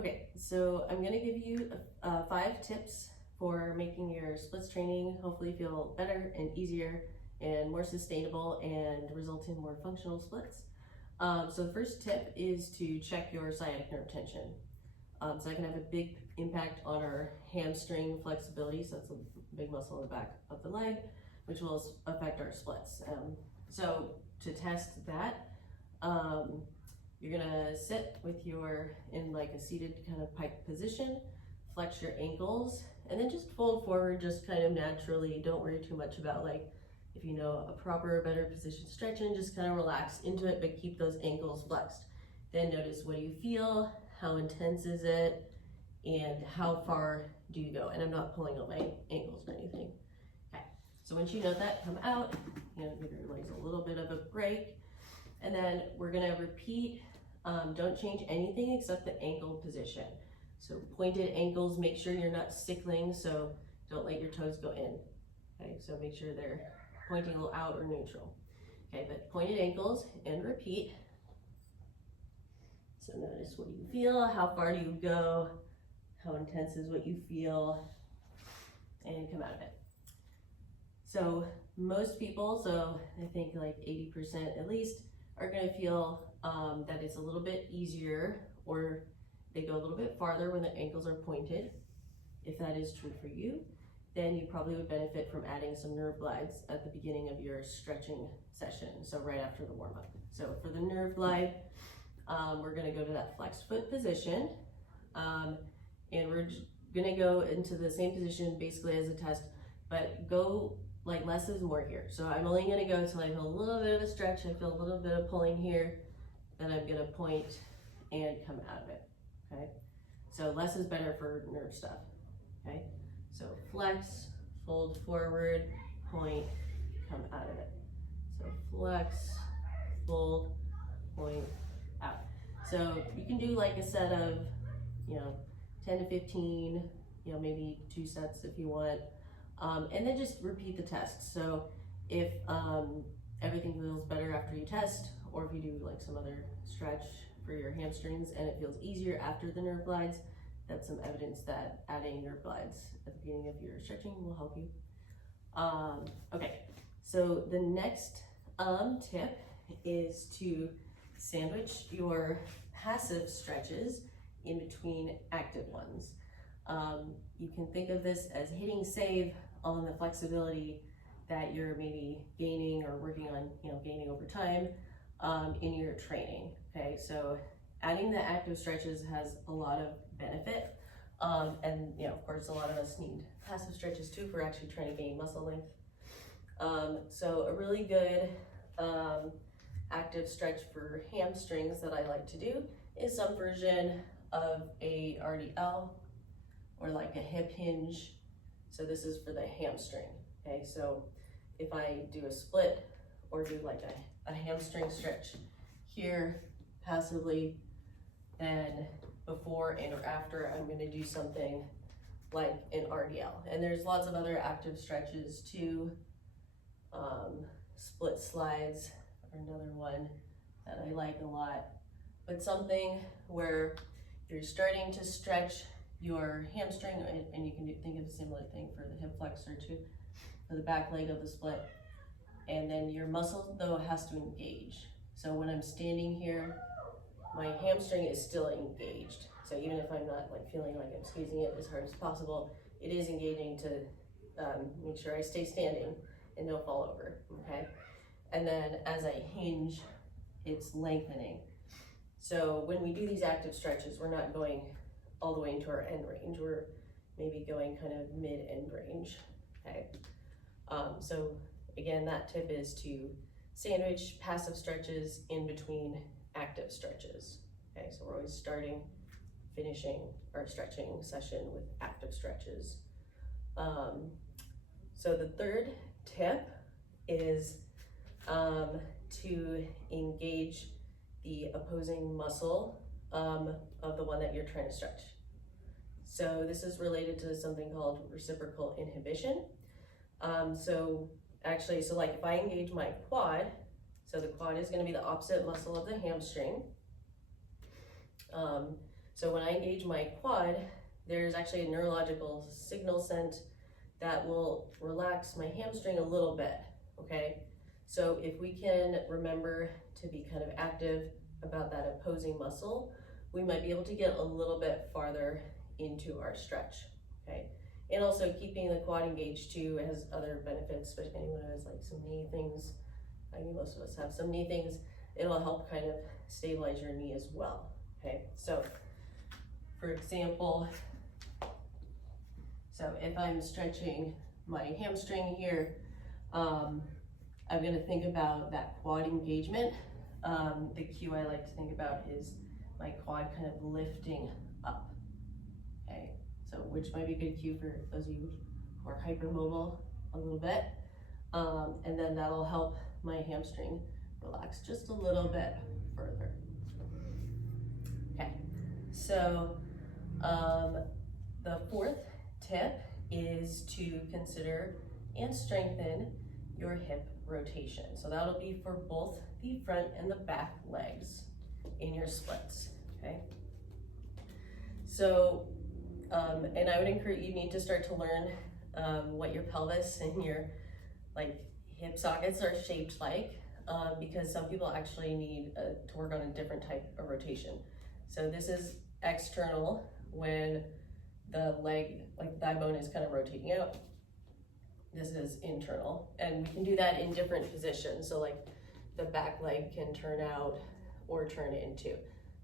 Okay, so I'm gonna give you 5 tips for making your splits training hopefully feel better and easier and more sustainable and result in more functional splits. So the first tip is to check your sciatic nerve tension. So that can have a big impact on our hamstring flexibility, so that's a big muscle in the back of the leg, which will affect our splits. So to test that, you're gonna sit with in like a seated kind of pike position, flex your ankles, and then just fold forward just kind of naturally. Don't worry too much about like, if you know a proper, better position stretching, just kind of relax into it, but keep those ankles flexed. Then notice, what do you feel? How intense is it? And how far do you go? And I'm not pulling on my ankles or anything. Okay, so once you note that, come out, give your legs a little bit of a break. And then we're gonna repeat, don't change anything except the ankle position. So pointed ankles, make sure you're not sickling, so don't let your toes go in. Okay, so make sure they're pointing a little out or neutral. Okay, but pointed ankles and repeat. So notice, what do you feel? How far do you go? How intense is what you feel? And come out of it. So most people, so I think like 80% at least, are gonna feel that it's a little bit easier, or they go a little bit farther when the ankles are pointed. If that is true for you, then you probably would benefit from adding some nerve glides at the beginning of your stretching session, so right after the warm-up. So for the nerve glide, we're gonna go to that flexed foot position, and we're gonna go into the same position basically as a test, but go like less is more here. So I'm only gonna go till I feel a little bit of a stretch, I feel a little bit of pulling here, then I'm gonna point and come out of it, okay? So less is better for nerve stuff, okay? So flex, fold forward, point, come out of it. So flex, fold, point, out. So you can do like a set of, 10 to 15, maybe 2 sets if you want. And then just repeat the test. So if everything feels better after you test, or if you do like some other stretch for your hamstrings and it feels easier after the nerve glides, that's some evidence that adding nerve glides at the beginning of your stretching will help you. Okay, so the next tip is to sandwich your passive stretches in between active ones. You can think of this as hitting save on the flexibility that you're maybe gaining or working on, gaining over time in your training. Okay, so adding the active stretches has a lot of benefit, and of course a lot of us need passive stretches too for actually trying to gain muscle length. So a really good active stretch for hamstrings that I like to do is some version of a RDL or like a hip hinge. So this is for the hamstring. Okay, so if I do a split or do like a hamstring stretch here passively, then before and or after I'm going to do something like an RDL. And there's lots of other active stretches too. Split slides are another one that I like a lot. But something where you're starting to stretch your hamstring, and you can think of a similar thing for the hip flexor too, for the back leg of the split. And then your muscle though has to engage. So when I'm standing here, my hamstring is still engaged. So even if I'm not like feeling like I'm squeezing it as hard as possible, it is engaging to make sure I stay standing and don't fall over, okay? And then as I hinge, it's lengthening. So when we do these active stretches, we're not going all the way into our end range. We're maybe going kind of mid-end range, okay? So again, that tip is to sandwich passive stretches in between active stretches, okay? So we're always starting, finishing our stretching session with active stretches. So the third tip is to engage the opposing muscle of the one that you're trying to stretch. So this is related to something called reciprocal inhibition. So like if I engage my quad, so the quad is going to be the opposite muscle of the hamstring. So when I engage my quad, there's actually a neurological signal sent that will relax my hamstring a little bit, okay? So if we can remember to be kind of active about that opposing muscle, we might be able to get a little bit farther into our stretch, okay? And also keeping the quad engaged too has other benefits, especially anyone who has like some knee things. I mean, most of us have some knee things. It'll help kind of stabilize your knee as well, okay? So for example, so if I'm stretching my hamstring here, I'm gonna think about that quad engagement. The cue I like to think about is my quad kind of lifting up, okay? So which might be a good cue for those of you who are hypermobile a little bit. And then that'll help my hamstring relax just a little bit further. Okay, so the fourth tip is to consider and strengthen your hip rotation. So that'll be for both the front and the back legs in your splits, okay? So, and I would encourage, you need to start to learn what your pelvis and your like hip sockets are shaped like, because some people actually need to work on a different type of rotation. So this is external when the leg, like thigh bone is kind of rotating out. This is internal, and we can do that in different positions. So like the back leg can turn out or turn into,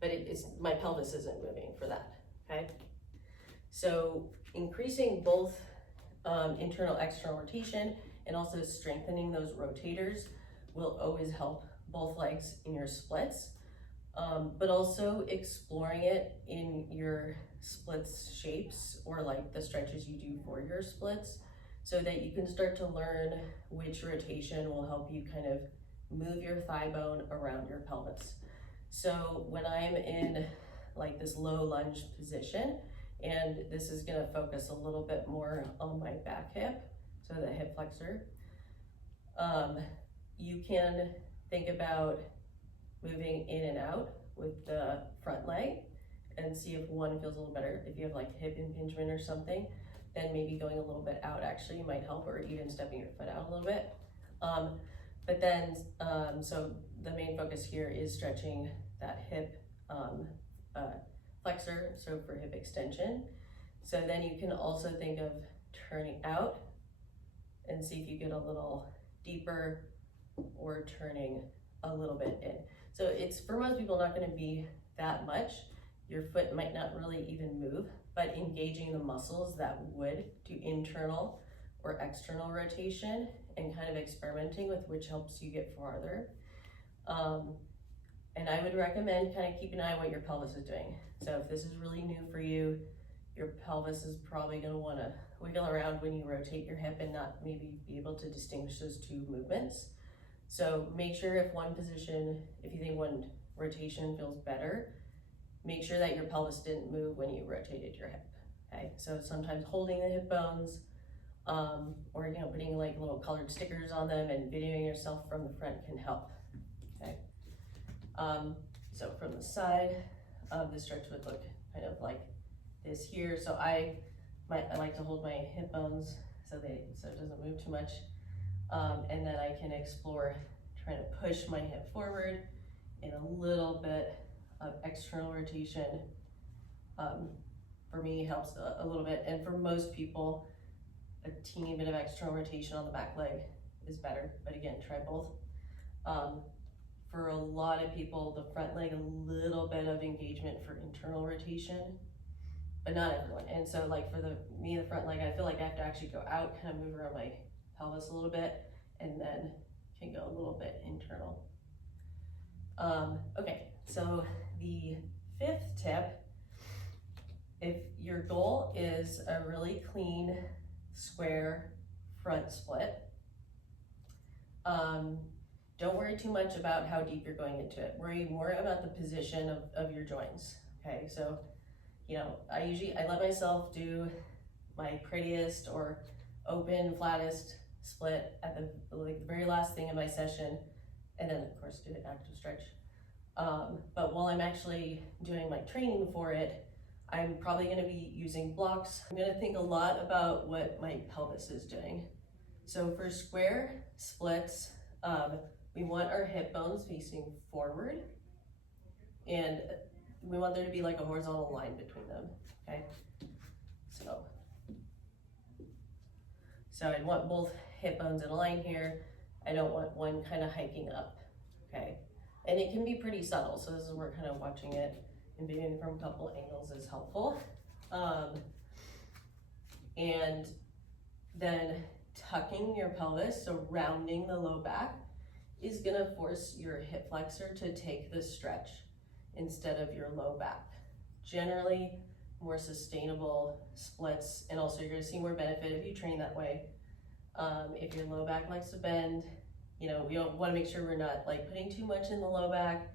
but my pelvis isn't moving for that, okay? So increasing both internal, external rotation and also strengthening those rotators will always help both legs in your splits, but also exploring it in your splits shapes or like the stretches you do for your splits so that you can start to learn which rotation will help you kind of move your thigh bone around your pelvis. So when I'm in like this low lunge position, and this is gonna focus a little bit more on my back hip, so the hip flexor, you can think about moving in and out with the front leg and see if one feels a little better. If you have like hip impingement or something, then maybe going a little bit out actually might help, or even stepping your foot out a little bit. But then, so the main focus here is stretching that hip flexor, so for hip extension. So then you can also think of turning out and see if you get a little deeper or turning a little bit in. So it's, for most people, not gonna be that much. Your foot might not really even move, but engaging the muscles that would do internal or external rotation and kind of experimenting with which helps you get farther. And I would recommend kind of keeping an eye on what your pelvis is doing. So if this is really new for you, your pelvis is probably gonna wanna wiggle around when you rotate your hip and not maybe be able to distinguish those two movements. So make sure if you think one rotation feels better, make sure that your pelvis didn't move when you rotated your hip, okay? So sometimes holding the hip bones, or putting like little colored stickers on them and videoing yourself from the front can help, okay? So from the side, the stretch would look kind of like this here. So I like to hold my hip bones so it doesn't move too much. And then I can explore trying to push my hip forward in a little bit of external rotation. For me, helps a little bit. And for most people, a teeny bit of external rotation on the back leg is better. But again, try both. For a lot of people, the front leg, a little bit of engagement for internal rotation, but not everyone. And so like for me, the front leg, I feel like I have to actually go out, kind of move around my pelvis a little bit, and then can go a little bit internal. Okay, so the fifth tip, if your goal is a really clean, square front split, don't worry too much about how deep you're going into it. Worry more about the position of your joints, okay? So, I let myself do my prettiest or open, flattest split at the very last thing in my session, and then of course do an active stretch. But while I'm actually doing my training for it, I'm probably gonna be using blocks. I'm gonna think a lot about what my pelvis is doing. So for square splits, we want our hip bones facing forward, and we want there to be like a horizontal line between them, okay? So I'd want both hip bones in a line here. I don't want one kind of hiking up, okay? And it can be pretty subtle, so this is where kind of watching it and viewing from a couple angles is helpful. And then tucking your pelvis, so rounding the low back, is gonna force your hip flexor to take the stretch instead of your low back. Generally, more sustainable splits, and also you're gonna see more benefit if you train that way. If your low back likes to bend, you know, we don't wanna make sure we're not like putting too much in the low back,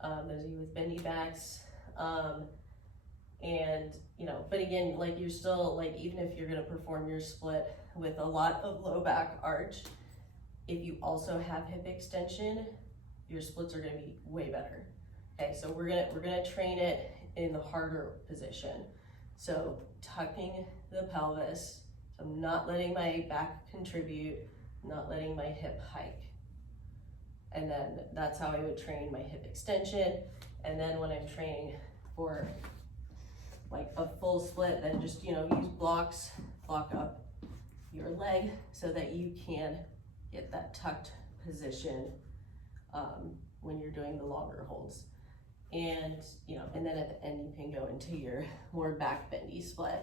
those of you with bendy backs. And, you know, but again, like you're still, like even if you're gonna perform your split with a lot of low back arch, if you also have hip extension, your splits are gonna be way better. Okay, so we're gonna train it in the harder position. So tucking the pelvis, so I'm not letting my back contribute, not letting my hip hike. And then that's how I would train my hip extension. And then when I'm training for like a full split, then just, you know, use blocks, block up your leg so that you can get that tucked position when you're doing the longer holds. And, you know, and then at the end you can go into your more back bendy split.